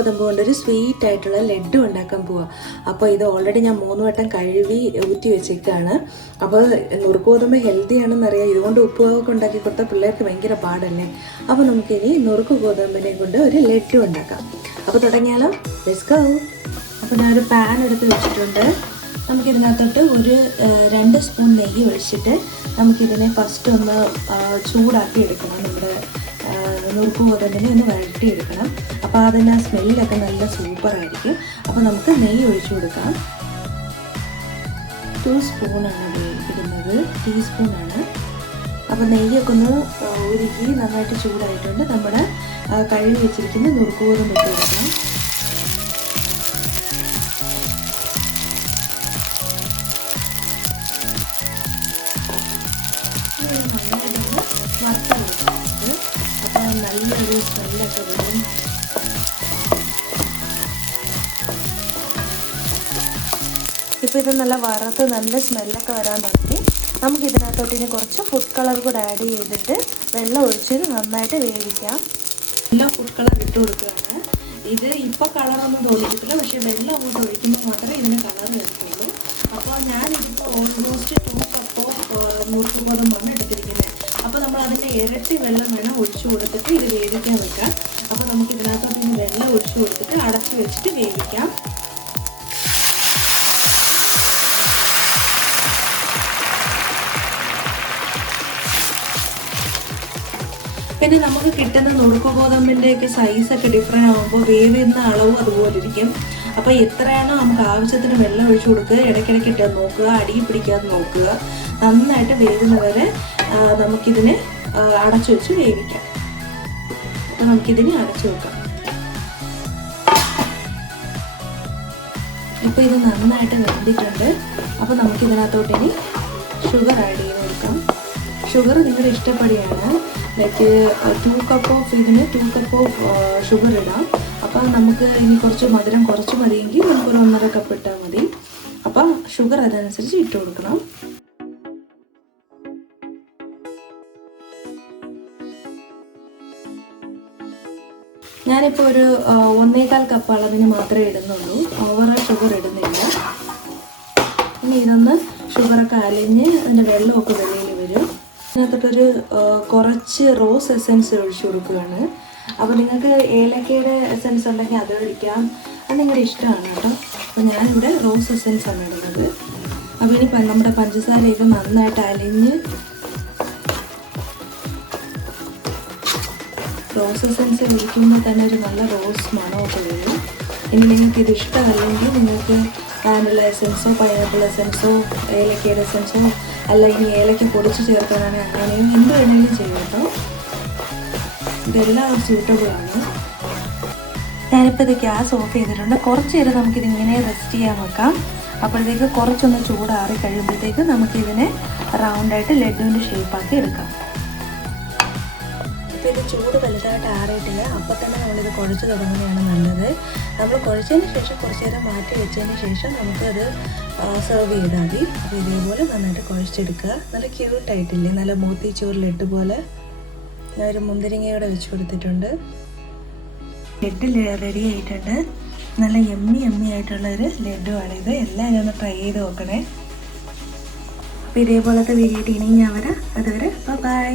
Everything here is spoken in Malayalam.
ഗോതമ്പ് കൊണ്ടൊരു സ്വീറ്റ് ആയിട്ടുള്ള ലഡ്ഡു ഉണ്ടാക്കാൻ പോവാം. അപ്പോൾ ഇത് ഓൾറെഡി ഞാൻ 3 വട്ടം കഴുകി ഊറ്റി വെച്ചേക്കാണ്. അപ്പോൾ നുറുക്ക് ഗോതമ്പ് ഹെൽത്തി ആണെന്നറിയാം. ഇതുകൊണ്ട് ഉപ്പുമാവൊക്കെ ഉണ്ടാക്കി കൊടുത്താൽ പിള്ളേർക്ക് ഭയങ്കര പാടല്ലേ. അപ്പോൾ നമുക്കിനി നുറുക്ക് ഗോതമ്പിനെ കൊണ്ട് ഒരു ലഡ്ഡു ഉണ്ടാക്കാം. അപ്പോൾ തുടങ്ങിയാലോ? Let's go. അപ്പോൾ ഞാനൊരു പാൻ എടുത്ത് വെച്ചിട്ടുണ്ട്. നമുക്കിതിനകത്തോട്ട് ഒരു 2 സ്പൂൺ നെയ്യ് ഒഴിച്ചിട്ട് നമുക്കിതിനെ ഫസ്റ്റ് ഒന്ന് ചൂടാക്കി എടുക്കണം. നമ്മുടെ നുറുക്ക് ഗോതമ്പിനെ ഒന്ന് വഴട്ടിയെടുക്കണം. അപ്പോൾ അതിൻ്റെ സ്മെല്ലൊക്കെ നല്ല സൂപ്പറായിരിക്കും. അപ്പോൾ നമുക്ക് നെയ്യ് ഒഴിച്ചു കൊടുക്കാം. 2 സ്പൂണാണ് ഇടുന്നത്, ടീസ്പൂണാണ്. അപ്പോൾ നെയ്യൊക്കെ ഒന്ന് ഉരുക്കി നന്നായിട്ട് ചൂടായിട്ടുണ്ട്. നമ്മുടെ കഴുകി വെച്ചിരിക്കുന്ന നുറുക്ക് ഗോതമ്പ് ഇട്ട് കൊടുക്കാം. നന്നായിട്ടൊന്ന് വറുത്ത് കൊടുക്കുന്നത്. അപ്പോൾ നല്ലൊരു സ്മെല്ലൊക്കെ വരും. ഇപ്പോൾ ഇത് നല്ല വറുത്ത് നല്ല സ്മെല്ലൊക്കെ വരാൻ തുടങ്ങി. നമുക്കിതിനകത്തോട്ട് ഇനി കുറച്ച് ഫുഡ് കളർ കൂടെ ആഡ് ചെയ്തിട്ട് വെള്ളം ഒഴിച്ച് നന്നായിട്ട് വേവിക്കാം. എല്ലാം ഫുഡ് കളർ ഇട്ട് കൊടുക്കുകയാണ്. ഇത് ഇപ്പോൾ കളറൊന്നും തോന്നിയിട്ടില്ല, പക്ഷേ വെള്ളം അങ്ങോട്ട് ഒഴിക്കുമ്പോൾ മാത്രമേ ഇതിന് കളർ വരത്തുള്ളൂ. അപ്പോൾ ഞാനിപ്പോൾ ഓൾമോസ്റ്റ് 2 കപ്പ് നുറുക്ക് ഗോതമ്പാണ് എടുത്തിരിക്കുന്നത്. അപ്പോൾ നമ്മൾ അതിൻ്റെ ഇരട്ടി വെള്ളം വേണം ഒഴിച്ചു കൊടുത്തിട്ട് ഇത് വേവിക്കാൻ വെക്കാം. അപ്പോൾ നമുക്ക് ഇതിനകത്തോട്ട് ഇനി വെള്ളം ഒഴിച്ചു കൊടുത്തിട്ട് അടച്ചു വെച്ചിട്ട് വേവിക്കാം. പിന്നെ നമുക്ക് കിട്ടുന്ന നുറുക്ക് ഗോതമ്പിൻ്റെയൊക്കെ സൈസൊക്കെ ഡിഫറെൻ്റ് ആകുമ്പോൾ വേവുന്ന അളവും അതുപോലെ ഇരിക്കും. അപ്പോൾ എത്രയാണോ നമുക്ക് ആവശ്യത്തിന് വെള്ളം ഒഴിച്ചു കൊടുക്കുക, ഇടയ്ക്കിടയ്ക്ക് ഇട്ട് നോക്കുക, അടിയിൽ പിടിക്കാതെ നോക്കുക. നന്നായിട്ട് വേവുന്നവരെ നമുക്കിതിനെ അടച്ചു വെച്ച് വേവിക്കാം. അപ്പോൾ നമുക്കിതിനെ അടച്ചു വെക്കാം. ഇപ്പോൾ ഇത് നന്നായിട്ട് വെന്തിട്ടുണ്ട്. അപ്പോൾ നമുക്കിതിനകത്തോട്ട് ഇനി ഷുഗർ ആഡ് ചെയ്ത് കൊടുക്കാം. ഷുഗർ നിങ്ങളുടെ ഇഷ്ടപ്പടിയാണ്. ലൈക്ക് 2 കപ്പ് ഓഫ് ഇതിന് 2 കപ്പ് ഓഫ് ഷുഗർ ഇടാം. അപ്പോൾ നമുക്ക് ഇനി കുറച്ച് മധുരം കുറച്ച് മതിയെങ്കിൽ നമുക്കൊരു 1.5 കപ്പ് ഇട്ടാൽ മതി. അപ്പം ഷുഗർ അതനുസരിച്ച് ഇട്ട് കൊടുക്കണം. ഞാനിപ്പോൾ ഒരു 1.25 കപ്പ് അളവിന് മാത്രമേ ഇടുന്നുള്ളൂ, ഓവർ ഷുഗർ ഇടുന്നില്ല. ഇനി ഇതൊന്ന് ഷുഗറൊക്കെ അലിഞ്ഞ് അതിൻ്റെ വെള്ളമൊക്കെ വെളിയിൽ വരും. ഇതിനകത്തോട്ടൊരു കുറച്ച് റോസ് എസൻസ് ഒഴിച്ചു കൊടുക്കുകയാണ്. അപ്പോൾ നിങ്ങൾക്ക് ഏലക്കയുടെ എസൻസ് ഉണ്ടെങ്കിൽ അത് ഒഴിക്കാം, അത് നിങ്ങളുടെ ഇഷ്ടമാണ് കേട്ടോ. അപ്പോൾ ഞാനിവിടെ റോസ് എസൻസ് ആണ് ഇടുന്നത്. അപ്പോൾ ഇനി നമ്മുടെ പഞ്ചസാരയൊക്കെ നന്നായിട്ട് അലിഞ്ഞ് റോസ് എസൻസ് ഒഴിക്കുമ്പോൾ തന്നെ ഒരു നല്ല റോസ് മണമൊക്കെ വരും. ഇനി നിങ്ങൾക്ക് ഇത് ഇഷ്ടമല്ലെങ്കിൽ നിങ്ങൾക്ക് വാനില എസൻസോ പൈനാപ്പിൾ എസൻസോ ഏലക്കയുടെ എസൻസോ അല്ലെങ്കിൽ ഏലക്ക പൊടിച്ച് ചേർക്കാനാണെങ്കിൽ അങ്ങനെയും എന്ത് വേണമെങ്കിലും ചെയ്യും കേട്ടോ. ഇതെല്ലാം സ്യൂട്ടബിളാണ്. ഞാനിപ്പോൾ ഇത് ഗ്യാസ് ഓഫ് ചെയ്തിട്ടുണ്ട്. കുറച്ച് നേരം നമുക്കിതിങ്ങനെ റെസ്റ്റ് ചെയ്യാൻ വെക്കാം. അപ്പോഴത്തേക്ക് കുറച്ചൊന്ന് ചൂടാറി കഴിയുമ്പോഴത്തേക്ക് നമുക്കിതിനെ റൗണ്ടായിട്ട് ലഡുവിൻ്റെ ഷേപ്പാക്കി എടുക്കാം. ഇപ്പോൾ ഇത് ചൂട് വലുതായിട്ട് ആറിയിട്ടില്ല. അപ്പോൾ തന്നെ നമ്മളിത് കുഴച്ച് തുടങ്ങുന്നതാണ് നല്ലത്. നമ്മൾ കുഴച്ചതിന് ശേഷം കുറച്ച് നേരം മാറ്റി വെച്ചതിന് ശേഷം നമുക്കത് സെർവ് ചെയ്താൽ മതി. അപ്പോൾ ഇതേപോലെ നന്നായിട്ട് കുഴച്ചെടുക്കുക. നല്ല ക്യൂട്ടായിട്ടില്ലേ, നല്ല മോത്തിച്ചോറ് ലഡ്ഡു പോലെ. ഞാനൊരു മുന്തിരിങ്ങയോടെ വെച്ച് കൊടുത്തിട്ടുണ്ട്. ലഡ്ഡു റെഡി ആയിട്ടുണ്ട്. നല്ല യമ്മി ആയിട്ടുള്ളൊരു ലഡ്ഡുവാണിത്. എല്ലാവരും ഒന്ന് ട്രൈ ചെയ്ത് നോക്കണേ. അപ്പോൾ ഇതേപോലത്തെ വീഡിയോ ഇനി ഞാൻ വരാം. അതുവരെ ബൈ.